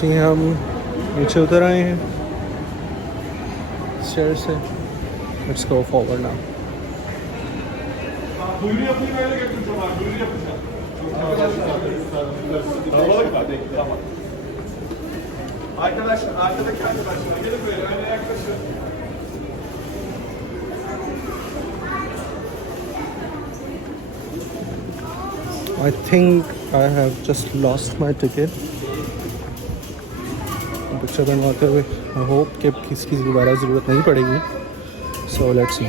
जी हम नीचे उतर आए हैं स्टेयर से. Let's go forward now. I think I have just lost my ticket. Picture बनवाते हुए आई होप कि किसकी दोबारा ज़रूरत नहीं पड़ेगी. So let's see.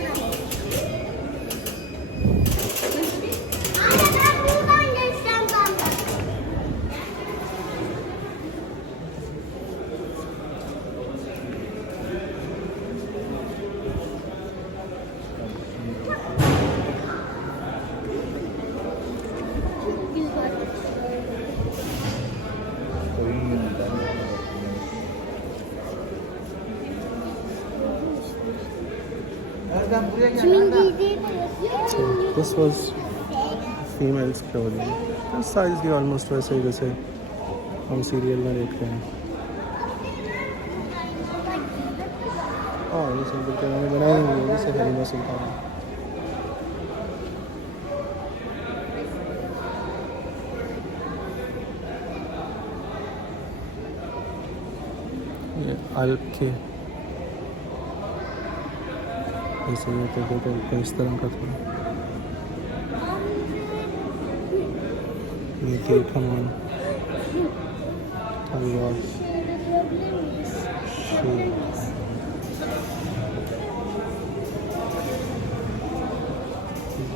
So this was females clothing. This size भी almost वैसे ही जैसे हम सीरियल में देखते हैं. हाँ ये सिंपल के मैंने बनाई हुई है. इसे हरी में सिलता हूँ. ये अल्प के ऐसे होते थे इस तरह का था. ये के कमान हलवा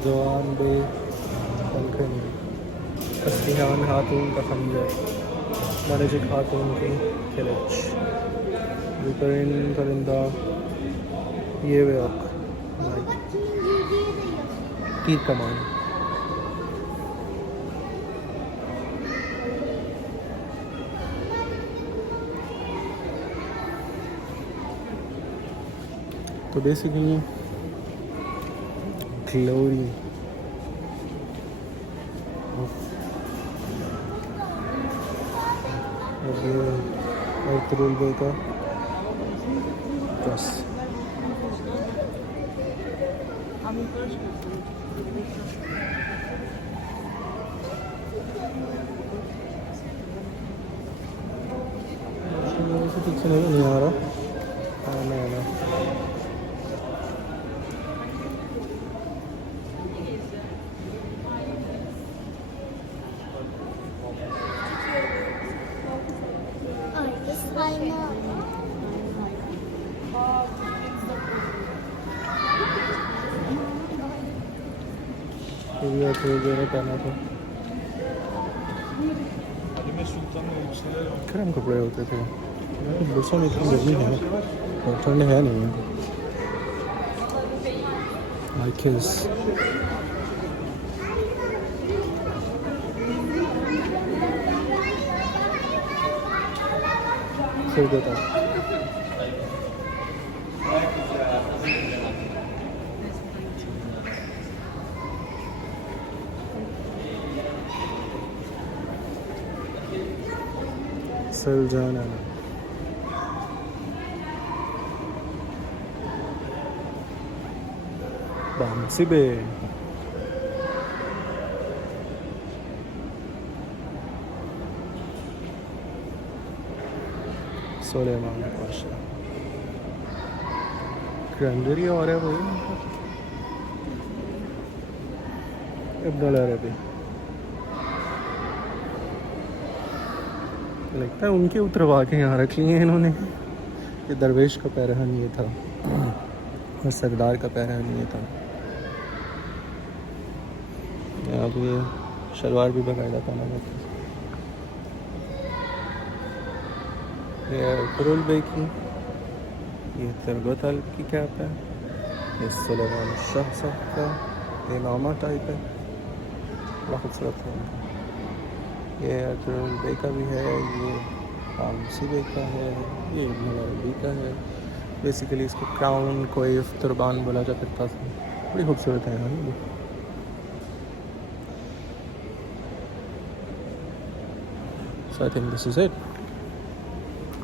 जवान बे पंखन अस्तिहान हाथून का खंजर मनजिक हाथून की खिलच विपरिन परिंदा ये वे अक तीर कमान. तो बेसिकली ग्लोरी और तुरुल बे का बस. ठीक से नहीं आ रहा. आना आना वगैरह पहना था. गर्म कपड़े होते थे. बसों में इतनी गर्मी है और ठंड है नहीं. Kiss. फिर बता. Seljana. Bouncy Bay. Suleiman Pasha. Cranberry और है वही. $1 अरबी. लगता है उनके उतरवा के यहाँ रख लिए हैं इन्होंने. ये दरवेश का पैरहन ये था और सरदार का पैरहन ये था. अब ये शलवार भी बाकायदा पहना जाता है. ये फरुल बे की, ये तरबत अल की कैप है. ये सुलेमान शाह साहब का ये नामा टाइप है. बड़ा खूबसूरत है. ये फरुल बे का भी है. ये आमसी बे का है. ये मलारबी का है. बेसिकली इसको क्राउन कोई तुरबान बोला जा करता था. बड़ी खूबसूरत है ये. So I think this is it.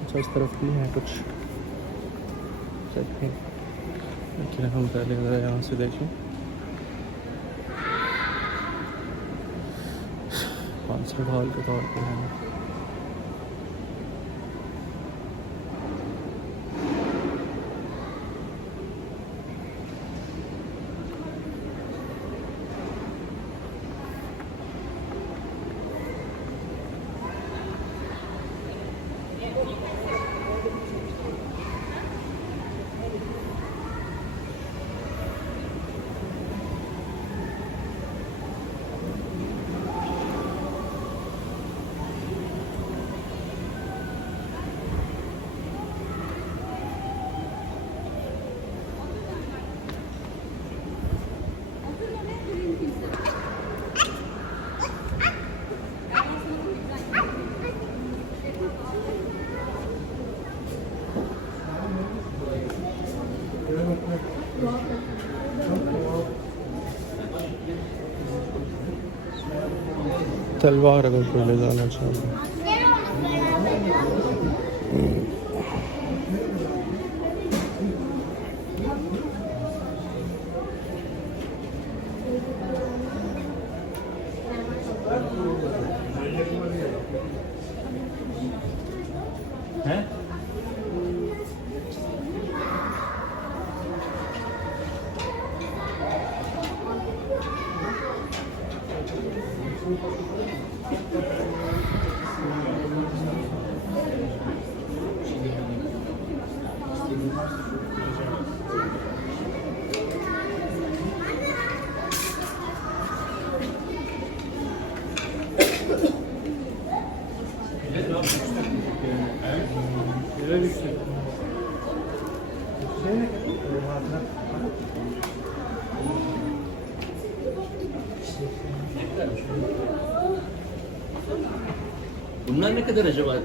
अच्छा, इस तरफ भी है कुछ चेक, लेकिन हम पहले ज़रा यहाँ से देखें। कॉन्सर्ट हॉल के तौर पे है। तलवार अगर कोई ले जाना चाहे। Bunlar ne kadar acaba?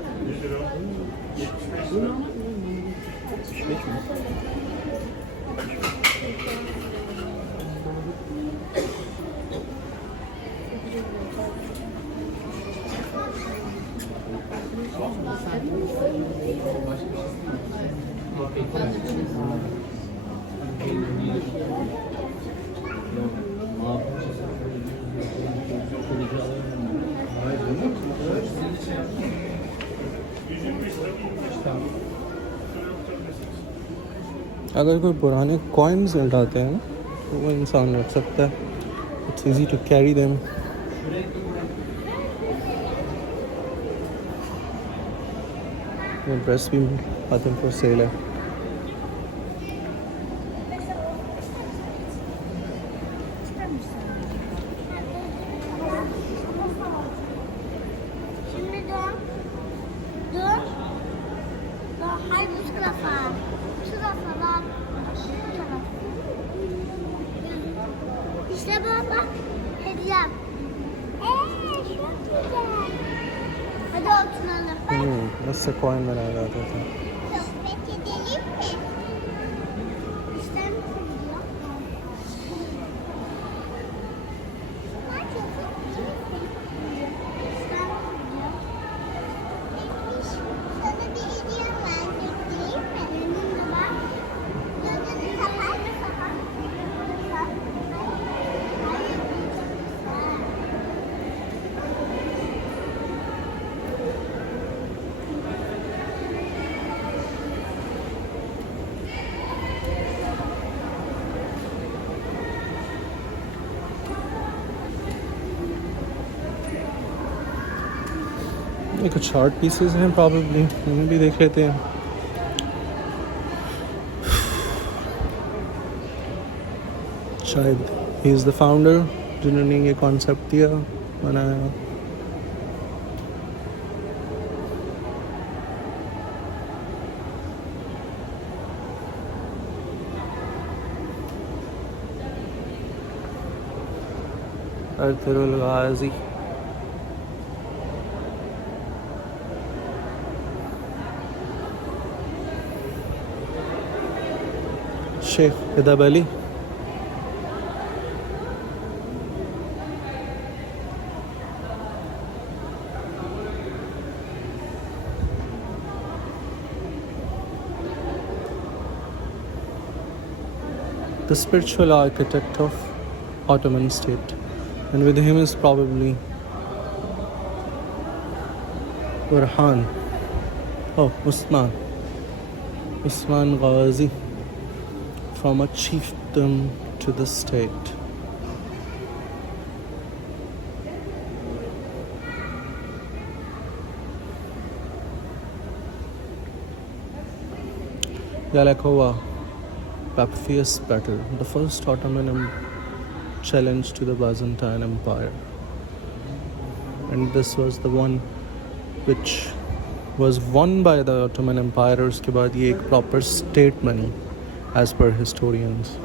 अगर कोई पुराने कॉइन्स उठाते हैं ना तो वो इंसान रख सकता है। It's easy to carry them. ये ड्रेस भी आई थिंक फॉर सेल है। İşte baba, hediyem. Çok güzel. Hadi oturalım. Bak. इससे कॉइन बनाया जाता था। Sohbet edelim mi? İşte nasıl gidiyor? Ne yapıyorsun? İyi misin? İşte nasıl gidiyor? Sana bir hediyem var. Değil mi? Yanında bak. Gözünü kapat. Kapat. Hayır. ये कुछ short pieces हैं probably, उन्हें भी देख लेते हैं। शायद ही इज़ द फाउंडर जिन्होंने ये कॉन्सेप्ट दिया, बनाया। अर्थुल गाजी Sheikh हिदाब Ali. the spiritual architect of Ottoman state, and with him is probably Burhan. Oh, Usman Ghazi, from a chiefdom to the state. Yalakova, Paphius battle, the first Ottoman challenge to the Byzantine Empire, and this was the one which was won by the Ottoman Empire. उसके बाद ये एक proper state बनी as per historians.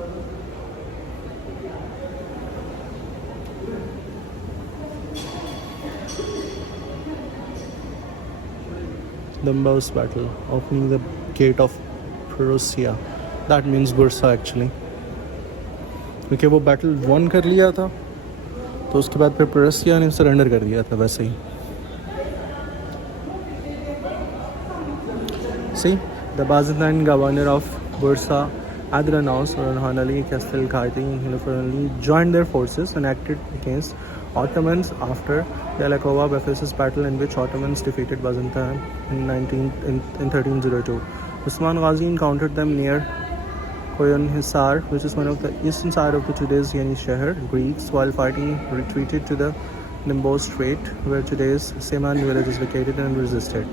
The Mbos battle, opening the gate of Prussia. That means Bursa actually. क्योंकि वो battle one कर लिया था तो उसके बाद फिर प्रुसिया ने सरेंडर कर दिया था वैसे ही. See, the Byzantine governor of Bursa, Adranos or Orhan Ali Kastelkati, joined their forces and acted against Ottomans after the Yalakova-Bephasus battle, in which Ottomans defeated Byzantine in 1302. Usman Ghazi encountered them near Koyon Hisar, which is one of the eastern side of the today's Yenishehar. Greeks, while fighting, retreated to the Nimbos Strait, where today's Seman village is located, and resisted.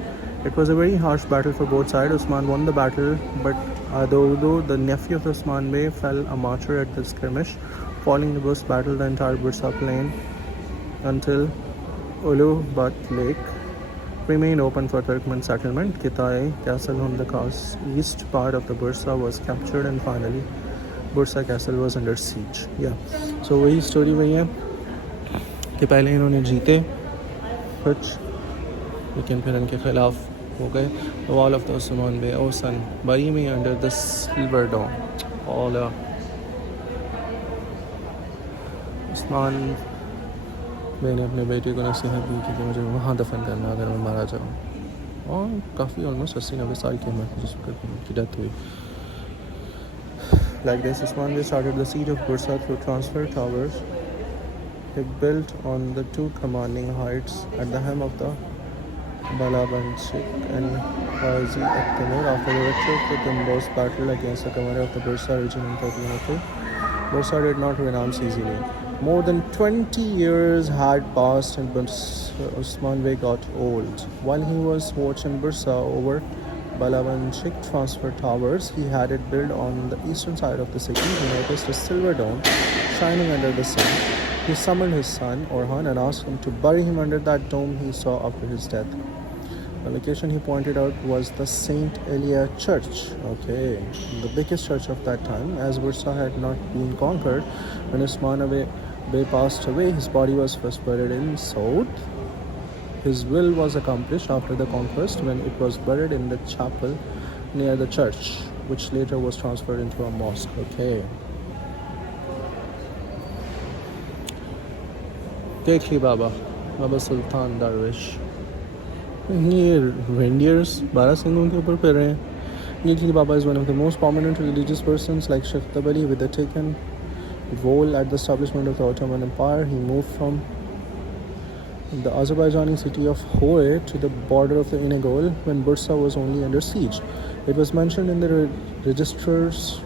It was a very harsh battle for both sides. Usman won the battle, but although the nephew of Usman Bey fell a martyr at the skirmish, following the first battle, the entire Bursa plain until Ulubat Lake remained open for Turkmen settlement. Kitai Castle on the east part of the Bursa was captured, and finally Bursa Castle was under siege. Yeah, so वही story वही है कि पहले इन्होंने जीते कुछ, लेकिन फिर इनके खिलाफ हो गए. The wall of the Osman Bey, oh son, bury me under the silver dome. All Osman मैंने अपने बेटे को नसीहत दी कि मुझे वहाँ दफन करना अगर मैं मारा जाऊँ, और काफ़ी ऑलमोस्ट 80-90 साल की उम्र थी जिस वक्त उनकी डेथ हुई. Like this, Usman Bey started the siege of Bursa through transfer towers he built on the two commanding heights at the hem of the Balabanchik and Ghazi Timur. After the victory of the Timbos battle against the commander of the Bursa region in 1303, Bursa did not renounce easily. More than 20 years had passed and Usman Bey got old. While he was watching Bursa over Balabanchik transfer towers he had it built on the eastern side of the city, he noticed a silver dome shining under the sun. He summoned his son Orhan and asked him to bury him under that dome he saw after his death. The location he pointed out was the Saint Elia Church, the biggest church of that time. As Bursa had not been conquered, when Usman Bey passed away, his body was first buried in Saud. His will was accomplished after the conquest when it was buried in the chapel near the church, which later was transferred into a mosque. Dekhi Baba Sultan Darwish. ये reindeers 12 सिंगों के ऊपर फिर रहे हैं. Dekhi Baba is one of the most prominent religious persons like Sheikh Tabari with the taken role at the establishment of the Ottoman Empire. He moved from the Azerbaijani city of Hoe to the border of the Inegol when Bursa was only under siege. It was mentioned in the registers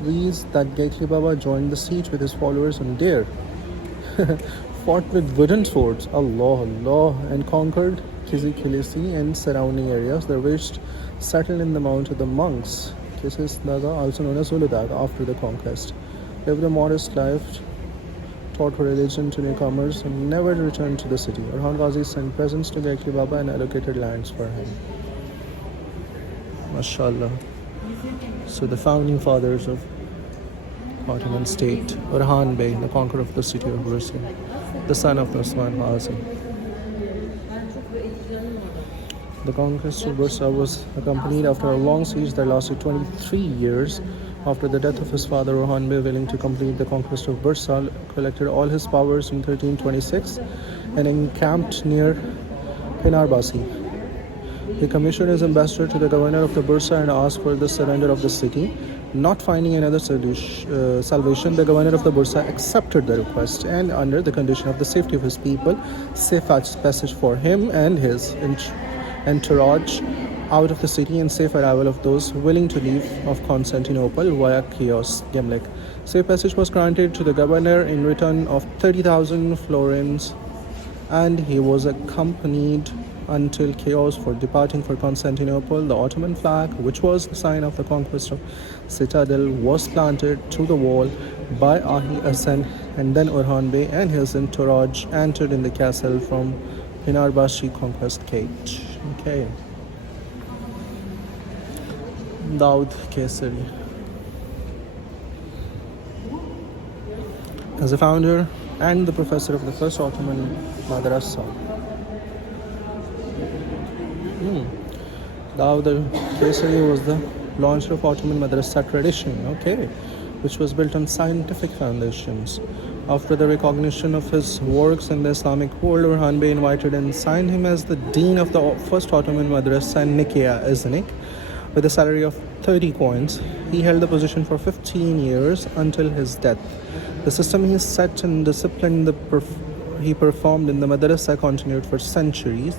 that Gekli Baba joined the siege with his followers on Deir, fought with wooden swords, Allah, and conquered Kilisi and surrounding areas. The rich settled in the Mount of the Monks, also known as Uludag, after the conquest. Lived a modest life, taught religion to newcomers, and never returned to the city. Orhan Ghazi sent presents to Gekli Baba and allocated lands for him. MashaAllah. So the founding fathers of Ottoman state, Orhan Bey, the conqueror of the city of Bursa, the son of Osman Ghazi. The conquest of Bursa was accompanied after a long siege that lasted 23 years. After the death of his father, Orhan Bey, willing to complete the conquest of Bursa, collected all his powers in 1326 and encamped near Penarbasi. He commissioned his ambassador to the governor of the Bursa and asked for the surrender of the city. Not finding another salvation, the governor of the Bursa accepted the request and, under the condition of the safety of his people, safe passage for him and his entourage out of the city and safe arrival of those willing to leave of Constantinople via Chios, Gemlik. Safe passage was granted to the governor in return of 30,000 florins, and he was accompanied until Chios for departing for Constantinople. The Ottoman flag, which was the sign of the conquest of citadel, was planted to the wall by Ahi Hassan, and then Orhan Bey and his entourage entered in the castle from Pınarbaşı conquest gate. Okay. Daud Kesari. As a founder and the professor of the first Ottoman Madrasa. Daud Kesari was the launcher of Ottoman Madrasa tradition, okay, which was built on scientific foundations. After the recognition of his works in the Islamic world, Orhan Bey invited and signed him as the dean of the first Ottoman Madrasa in Nikia, Iznik, with a salary of 30 coins. He held the position for 15 years until his death. The system he set and discipline he performed in the madrasa continued for centuries.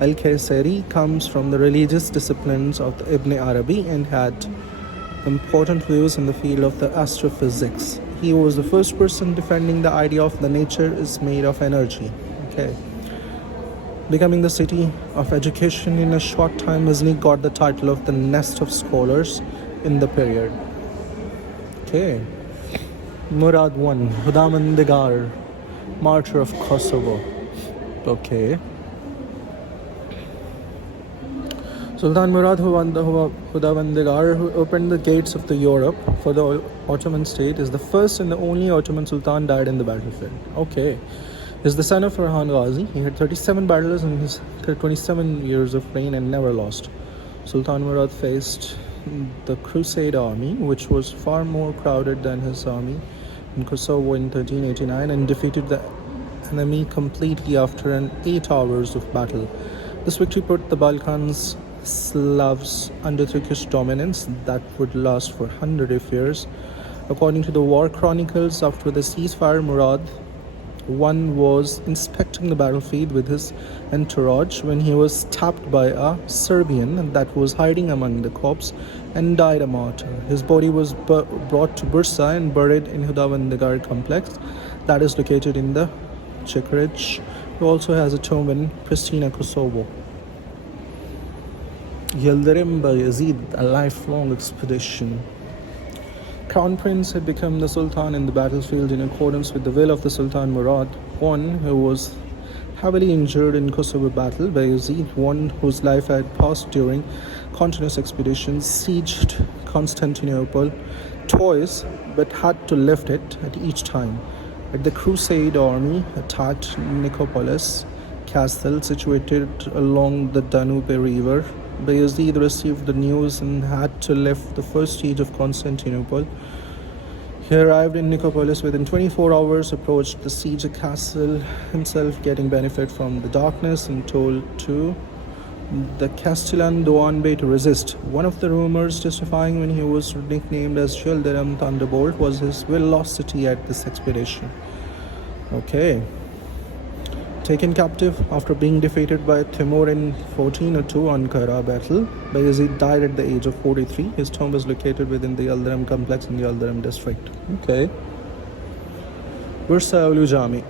Al-Kaysari comes from the religious disciplines of the Ibn Arabi and had important views in the field of the astrophysics. He was the first person defending the idea of the nature is made of energy. Okay. Becoming the city of education in a short time, Iznik got the title of the nest of scholars in the period. Okay. Murad I, Hudavendigar, martyr of Kosovo. Okay. Sultan Murad Hudavendigar, who opened the gates of the Europe for the Ottoman state, is the first and the only Ottoman Sultan died in the battlefield. Okay. Is the son of Orhan Ghazi. He had 37 battles in his 27 years of reign and never lost. Sultan Murad faced the Crusade army, which was far more crowded than his army in Kosovo in 1389, and defeated the enemy completely after an 8 hours of battle. This victory put the Balkans Slavs under Turkish dominance that would last for hundreds of years. According to the war chronicles, after the ceasefire, Murad I was inspecting the battlefield with his entourage when he was stabbed by a Serbian that was hiding among the corpses and died a martyr. His body was brought to Bursa and buried in Hudavendigar complex that is located in the Çekiriç. He also has a tomb in Pristina, Kosovo. Yildirim Bayezid, a lifelong expedition. Crown Prince had become the Sultan in the battlefield in accordance with the will of the Sultan Murad I, who was heavily injured in Kosovo battle. Bayezid I, whose life had passed during continuous expeditions, sieged Constantinople twice, but had to lift it at each time. The Crusade army attacked Nicopolis castle situated along the Danube river. Bayezid received the news and had to lift the first siege of Constantinople. He arrived in Nicopolis within 24 hours, approached the siege castle himself, getting benefit from the darkness, and told to the Castellan Doğan Bey to resist. One of the rumors testifying when he was nicknamed as Yildirim Thunderbolt was his velocity at this expedition. Okay. Taken captive after being defeated by Timur in 1402 Ankara battle, Bayezid died at the age of 43. His tomb was located within the Yildirim complex in the Yildirim district. Okay. Bursa Ulu Jami.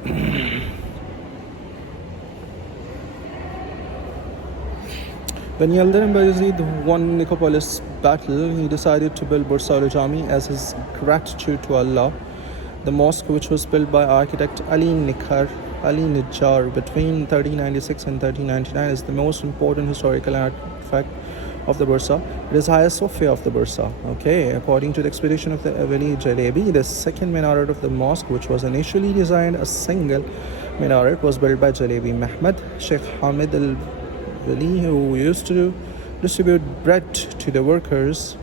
When Yildirim Bayezid won Nicopolis battle, he decided to build Bursa Ulu Jami as his gratitude to Allah. The mosque, which was built by architect Ali Najjar between 1396 and 1399, is the most important historical artifact of the Bursa. It is Hagia Sophia of the Bursa. Okay, according to the expedition of the Eveli Jalebi, the second minaret of the mosque, which was initially designed a single minaret, was built by Jalebi Mehmed. Sheikh Hamid al-Wali, who used to distribute bread to the workers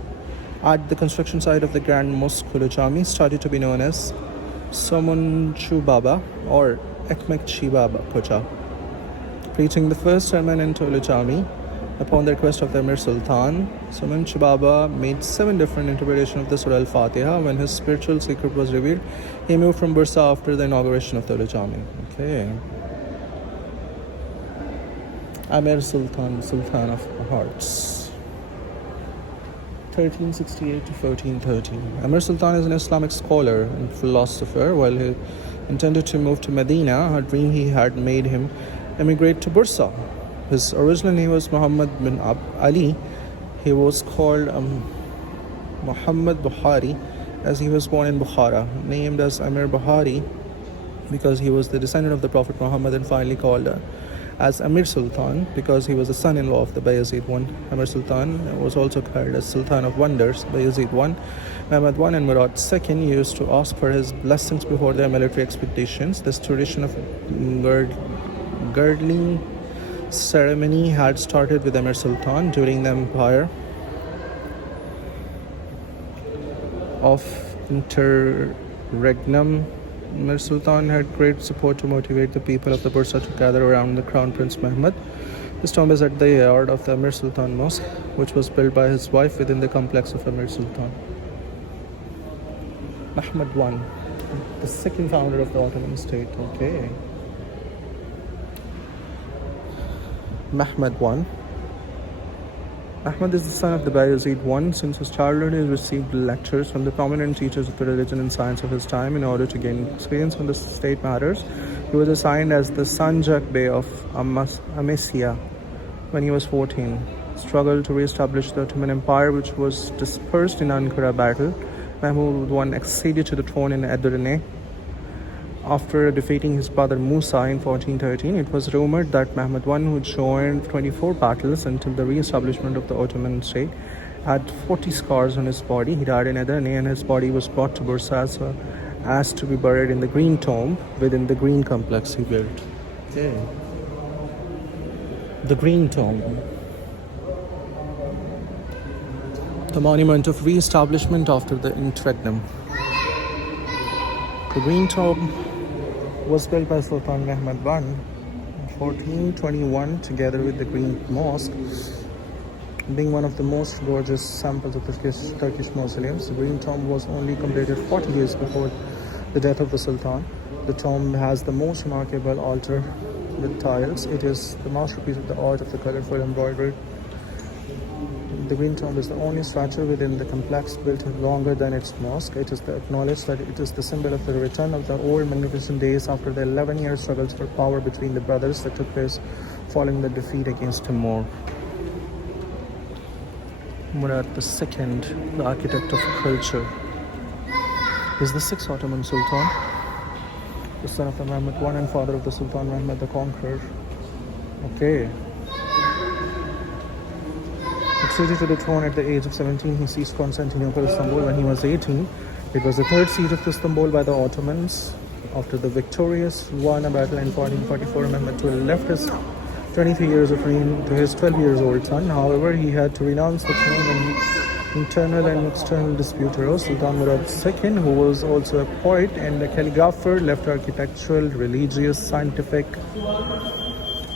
at the construction site of the Grand Mosque Ulu Jami, started to be known as Somunchu Baba or Ekmekchi Baba Puja. Preaching the first sermon in Ulu Jami, Upon the request of the Amir Sultan, Suman Baba made 7 different interpretations of the Surah Al-Fatiha. When his spiritual secret was revealed, he moved from Bursa after the inauguration of the Jami. Okay. Amir Sultan, Sultan of Hearts. 1368 to 1430. Amir Sultan is an Islamic scholar and philosopher. While he intended to move to Medina, a dream he had made him emigrate to Bursa. His original name was Muhammad bin Ali. He was called Muhammad Bukhari as he was born in Bukhara, named as Amir Bukhari because he was the descendant of the Prophet Muhammad, and finally called as Amir Sultan because he was the son-in-law of the Bayezid I. Amir Sultan was also called as Sultan of Wonders, Bayezid I. Mehmed I and Murad II used to ask for his blessings before their military expeditions. This tradition of girdling ceremony had started with Amir Sultan during the empire of Interregnum. Amir Sultan had great support to motivate the people of the Bursa to gather around the Crown Prince Mehmed. His tomb is at the yard of the Amir Sultan Mosque, which was built by his wife within the complex of Amir Sultan. Mehmed I, the second founder of the Ottoman state. Okay. Mehmed I. Mehmed is the son of the Bayezid I. Since his childhood, he received lectures from the prominent teachers of the religion and science of his time in order to gain experience on the state matters. He was assigned as the Sanjak Bey of Amasya when he was 14. Struggled to re-establish the Ottoman Empire, which was dispersed in Ankara battle. Mahmud I acceded to the throne in Edirne. After defeating his brother Musa in 1413, it was rumored that Mehmed I, who joined 24 battles until the re-establishment of the Ottoman state, had 40 scars on his body. He died in Edirne and his body was brought to Bursa as to be buried in the Green Tomb within the Green complex he built. Okay. The Green Tomb. The monument of re-establishment after the interregnum. The Green Tomb was built by Sultan Mehmed I in 1421 together with the Green Mosque. Being one of the most gorgeous samples of the Turkish mausoleums, the Green Tomb was only completed 40 years before the death of the Sultan. The tomb has the most remarkable altar with tiles. It is the masterpiece of the art of the colorful embroidery. The Green Tomb is the only structure within the complex built longer than its mosque. It is acknowledged that it is the symbol of the return of the old magnificent days after the 11-year struggles for power between the brothers that took place following the defeat against Timur. Murad II, the architect of culture, is the 6th Ottoman Sultan, the son of the Mehmed I and father of the Sultan Mehmed the Conqueror. Okay. Succeeded to the throne at the age of 17, he seized Constantinople, Istanbul when he was 18. It was the third siege of Istanbul by the Ottomans. After the victorious Varna battle in 1444, Mehmed II left his 23 years of reign to his 12-year-old son. However, he had to renounce the throne when internal and external dispute arose. Sultan Murad II, who was also a poet and a calligrapher, left architectural, religious, scientific,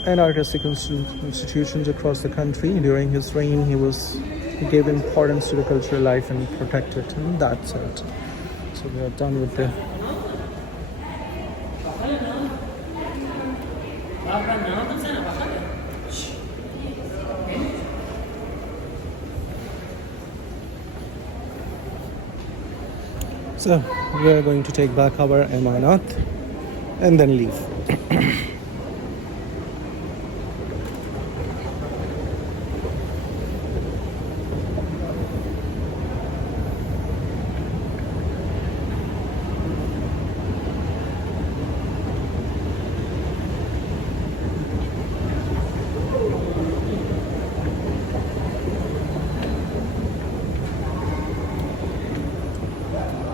and artistic institutions across the country. During his reign, he gave importance to the cultural life and protected it, and that's it. So we are done with the so we are going to take back our Amanat and then leave.